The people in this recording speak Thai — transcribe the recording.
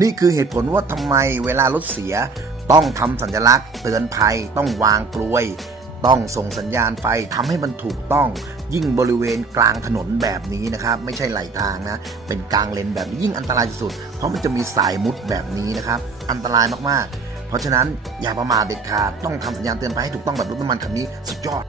นี่คือเหตุผลว่าทำไมเวลารถเสียต้องทำสัญลักษณ์เตือนภัยต้องวางกลวยต้องส่งสัญญาณไฟทำให้มันถูกต้องยิ่งบริเวณกลางถนนแบบนี้นะครับไม่ใช่ไหลทางนะเป็นกลางเลนแบบนี้ยิ่งอันตรายที่สุดเพราะมันจะมีสายมุดแบบนี้นะครับอันตรายมากๆเพราะฉะนั้นอย่าประมาทเด็ดขาดต้องทำสัญญาณเตือนภัยให้ถูกต้องแบบรถน้ำมันคันนี้สุดยอด